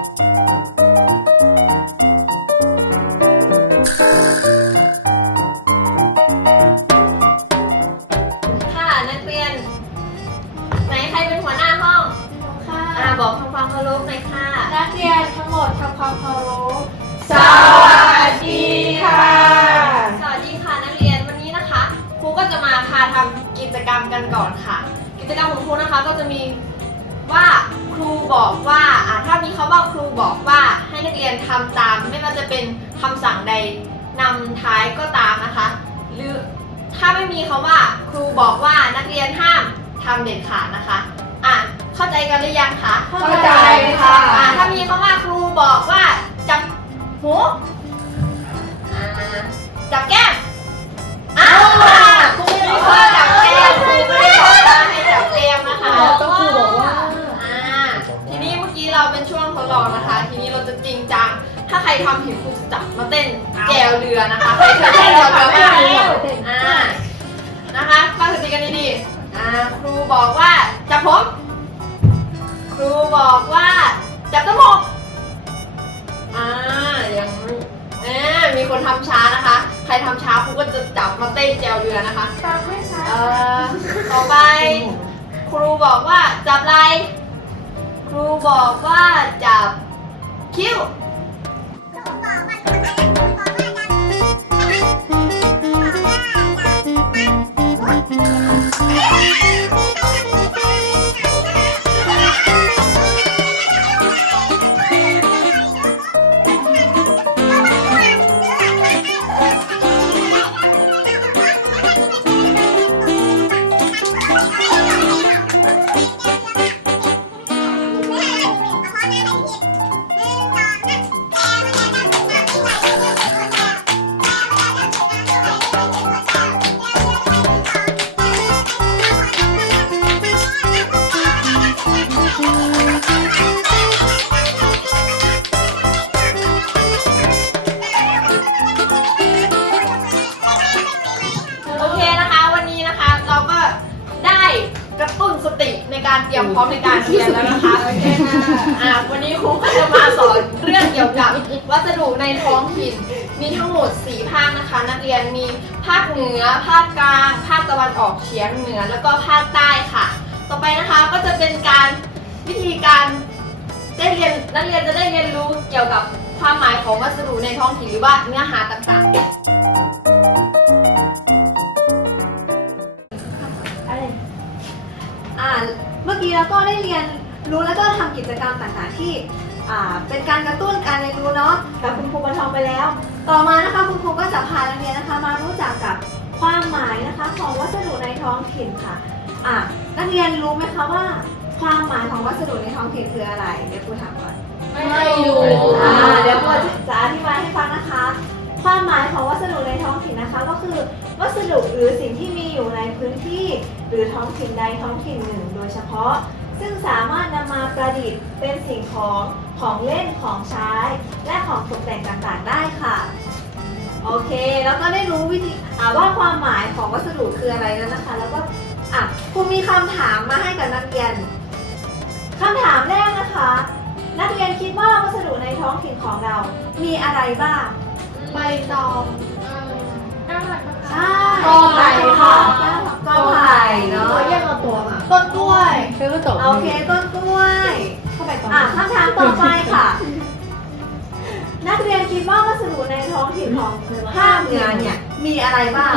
ค่ะนักเรียน ไหนใครเป็นหัวหน้าห้องค่ะอ่าบอกทำความเคารพหน่อยค่ะ นักเรียนทั้งหมดทำความเคารพสวัสดีค่ะ สวัสดีค่ะนักเรียนวันนี้นะคะครูก็จะมาพาทำกิจกรรมกันก่อนค่ะ กิจกรรมของครูนะคะก็จะมีว่าครูบอกว่าอ่าถ้ามีคำ ว่าครูบอกว่าให้นักเรียนทำตาม ไม่ว่าจะเป็นคำสั่งใดนำท้ายก็ตามนะคะ หรือถ้าไม่มีคำว่า ครูบอกว่านักเรียนห้ามทำเด็ดขาดนะคะอะเข้าใจกันหรือยังคะเข้าใจค่ะอ่าถ้ามีคำว่าครูบอกว่าจับหูอ่าจับแก้มอ้าวครูไม่ไแจวเรือนะคะทำไม่ช้าเอ่อต่อไป ครูบอกว่าจับไหลครูบอกว่าจับคิ้วโยมพร้อมในการเรียนแล้วนะคะโอเคค่ะอ่าวันนี้ครูก็จะมาสอนเรื่องเกี่ยวกับวัสดุในท้องถิ่น มีทั้งหมด 4 ภาคนะคะ นักเรียนมีภาคเหนือ ภาคกลาง ภาคตะวันออกเฉียงเหนือ แล้วก็ภาคใต้ค่ะ ต่อไปนะคะก็จะเป็นการวิธีการได้เรียนนักเรียนจะได้เรียนรู้เกี่ยวกับความหมายของวัสดุในท้องถิ่นหรือว่าเนื้อหาต่างๆ เมื่อกี้เราก็ได้เรียนรู้แล้วก็ทำกิจกรรมต่างๆที่อ่าเป็นการกระตุ้นการเรียนรู้เนาะกับคุณครูบรรทองไปแล้ว ต่อมานะคะคุณครูก็จะพานักเรียนนะคะ มารู้จักกับความหมายนะคะของวัสดุในท้องถิ่นค่ะอ่านักเรียนรู้ไหมคะว่า ความหมายของวัสดุในท้องถิ่นคืออะไร เดี๋ยวครูถามก่อนไม่รู้อ่าเดี๋ยวครูจะอธิบายให้ฟังนะคะ ความหมายของวัสดุในท้องถิ่นนะคะ ก็คือ วัสดุหรือสิ่งที่มีอยู่ในพื้นที่ หรือท้องถิ่นใดท้องถิ่นหนึ่ง โดยเฉพาะ ซึ่งสามารถนำมาประดิษฐ์เป็นสิ่งของของเล่นของใช้ และของตกแต่งต่างๆ ได้ค่ะ โอเค แล้วก็ได้รู้วิธีอาว่าความหมายของวัสดุคืออะไรแล้วนะคะ แล้วก็อะครูมีคำถามมาให้กับนักเรียนคำถามแรกนะคะ นักเรียนคิดว่าวัสดุในท้องถิ่นของเรา มีอะไรบ้าง ใบตอง กอไผ่ค่ะกอไผ่เนาะแยกเอาตัวมาต้นกล้วยเธอก็ตอบโอเคต้นกล้วยเข้าไปก่อนอะคำถามต่อไปค่ะ นักเรียนคิดว่าวัสดุในท้องถิ่นของภาคเหนือเนี่ยมีอะไรบ้าง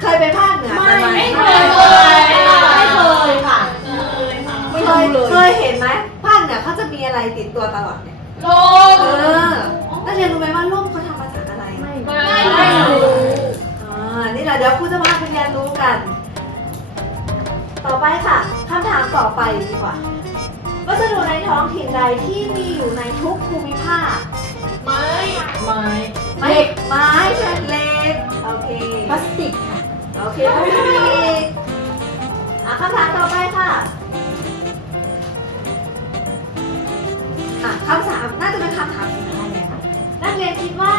เคยไปภาคเหนือกันไหมไม่เคยไม่เคยค่ะไม่เครู้ยเลยเคยเห็นไหมภาคเหนือเขาจะมีอะไรติดตัวตลอดเนี่ยโลเออนักเรียนรู้ไหมว่าร่มเขาทำมาานี่แหละเดี๋ยวครูจะมาให้เรียนรู้กัน ต่อไปค่ะคำถามต่อไปดีกว่า วัสดุในท้องถิ่นใดที่มีอยู่ในทุกภูมิภาค ไม้ ไม้ไม้ไม้เช่นเหล็กโอเค พลาสติกค่ะ โอเคพลาสติกอะคำถามต่อไปค่ะอะคำถามน่าจะเป็นคำถามสุดท้ายแล้วนักเรียนคิดว่า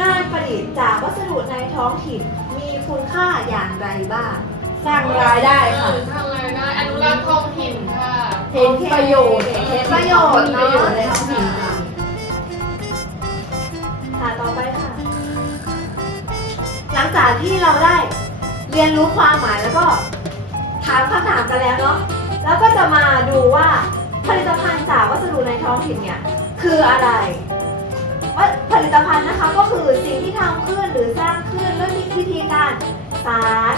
งานประดิษฐ์จากวัสดุในท้องถิ่นมี คุณค่าอย่างไรบ้าง สร้างรายได้ค่ะ ทำรายได้อนุรักษ์ท้องถิ่นค่ะเเห็นประโยชน์เห็นประโยชน์มีปเนาะระโยชน์ในท้องถิ่นค่ะต่อไปค่ะ หลังจากที่เราได้เรียนรู้ความหมายแล้วก็ถามคำถามกันแล้วเนาะแล้วก็จะมาดูว่าผลิตภัณฑ์จากวัสดุในท้องถิ่นเนี่ยคืออะไรว่าผลิตภัณฑ์นะคะก็คือสิ่งที่ทำขึ้นหรือสร้างขึ้น ด้วยวิธีการสาร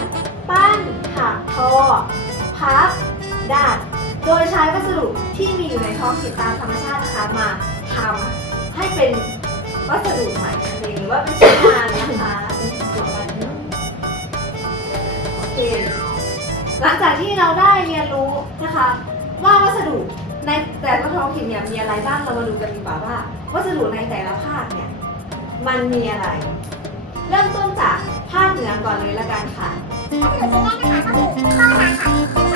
ปั้นถักทอ พับดัด โดยใช้วัสดุที่มีอยู่ในท้องถิ่นตามธรรมชาตินะคะมาทำให้เป็นวัสดุใหม่หรือว่าเป็นชิ้นงานนะคะโอเคหลังจากที่เราได้เรียนรู้นะคะ ว่าวัสดุในแต่ละท้องถิ่นเนี่ยมีอะไรบ้างเรามาดูกันดีกว่าว่า วัสดุในแต่ละภาคเนี่ยมันมีอะไร เริ่มต้นจากภาคเหนือก่อนเลยละกันค่ะวัสดุชิ้นแรกนะคะก็คือข้อตาค่ะ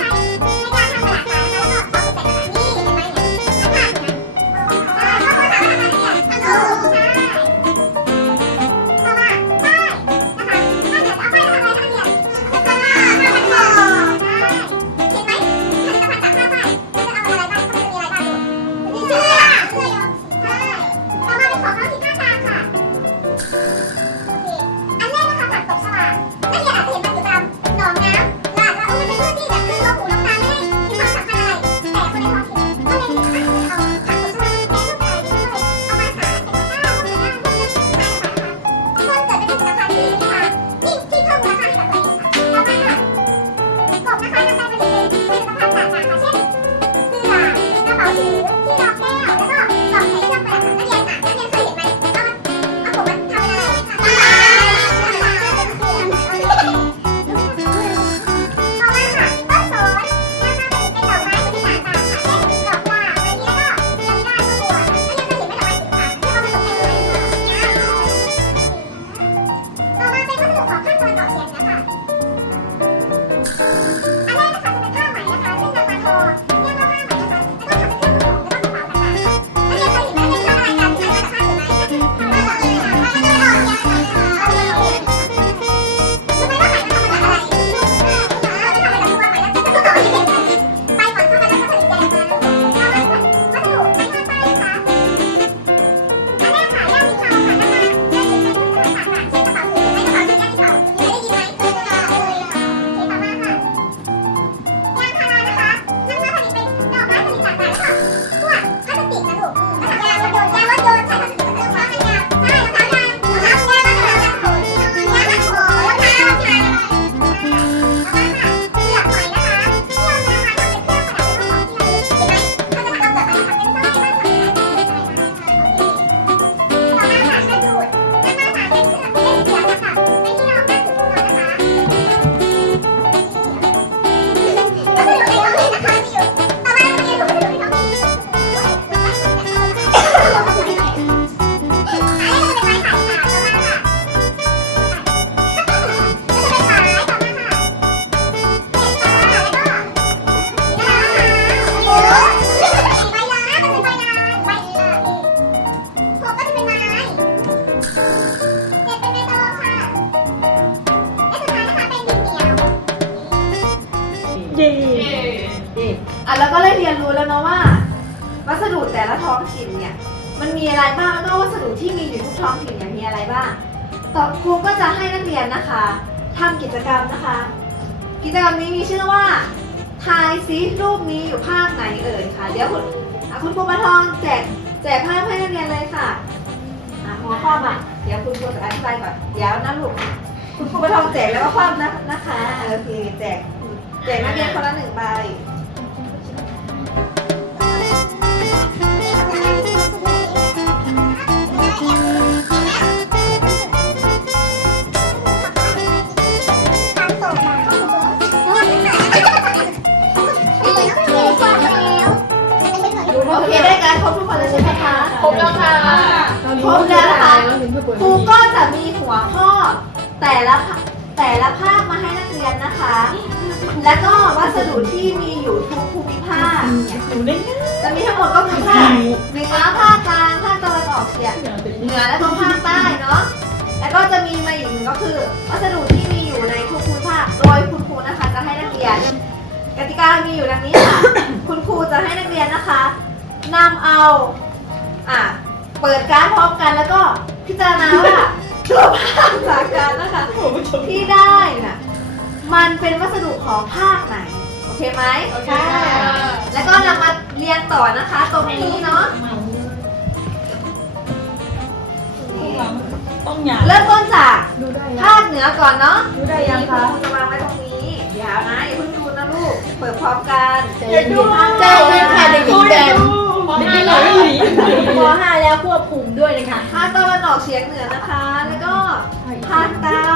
ดุแต่ละท้องถิ่นเนี่ยมันมีอะไรบ้างแล้วก็วัสดุที่มีอยู่ทุกท้องถิ่นเนี่ยมีอะไรบ้างต่อครูก็จะให้นักเรียนนะคะทำกิจกรรมนะคะ กิจกรรมนี้มีชื่อว่าทายซิรูปนี้อยู่ภาคไหนเอ่ยค่ะ เดี๋ยวคุณอะคุณครูประทองแจกแจกภาพให้นักเรียนเลยค่ะอะหัวข้อมาเดี๋ยวคุณครูจะอธิบายก่อนเดี๋ยวนะลูกคุณครูประทองแจกแล้วก็คว่ำนะนะคะโอเคแจกแจกนักเรียนคนละหนึ่งใบ คะครูก็จะมีหัวข้อแต่ละภาแต่ละภาคมาให้นักเรียนนะคะ แล้วก็วัสดุที่มีอยู่ทุกภูมิภาคเนี่ยหนูได้จะมีทั้งหมดก็คือภาคเหนือภาคกลางภาคตะวันออกเฉียงเหนือและก็ภาคใต้เนาะแล้วก็จะมีมาอีกหนึ่งก็คือ วัสดุที่มีอยู่ในทุกภูมิภาคโดยคุณครูนะคะจะให้นักเรียน กติกามีอยู่ดังนี้ค่ะ คุณครูจะให้นักเรียนนะคะนำเอาอะเปิดการ์ดพร้อมกันแล้วก็ พิจารณาว่าตัวภาคจากการนะคะที่ได้น่ะมันเป็นวัสดุของภาคไหน โอเคไหมโอเคค่ะ แล้วก็นำมาเรียงต่อนะคะ ตรงนี้เนาะต้องอย่างเริ่มต้นจากดูได้ภาคเหนือก่อนเนาะดูได้ยังคะณจะวางไว้ตรงนี้เดี๋ยวนะอย่าเพิ่งดูนะลูก เปิดพร้อมกันอย่าดูใจเย็นค่ะเด็กหญิงแบมไม่ได้ หน่อยไม่หนีป .5 แล้วควบคุมด้วยนะคะภาคตะวันออกเฉียงเหนือนะคะ แล้วก็ภาคใต้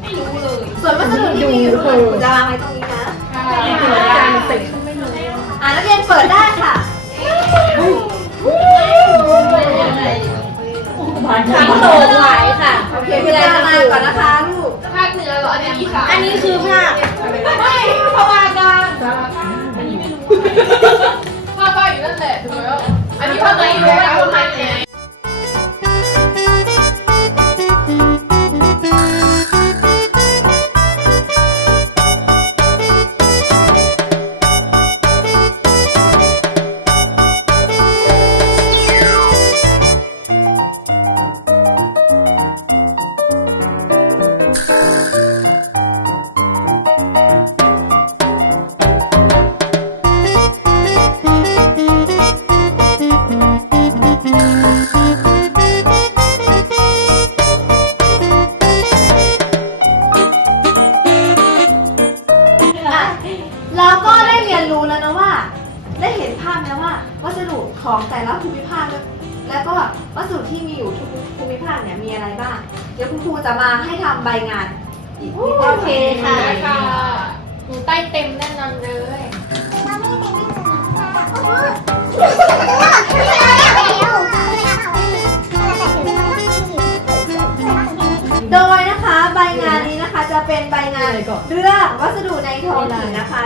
ไม่รู้เลย ส่วนวัสดุที่มีอยู่ทุกคนคุณจะวางไว้ตรงนี้นะค่ะอ่านักเรียนเปิดได้ค่ะขันโตไหวค่ะโอเคพิจารณาก่อนนะคะลูกภาคเหนือเหรออันนี้อีสานอันนี้คือภาคไม่ภาคกลางอันนี้ไม่รู้ ภาคใต้อยู่นั่นแหล จะเป็นใบงานเรื่องวัสดุในท้องถิ่นนะคะ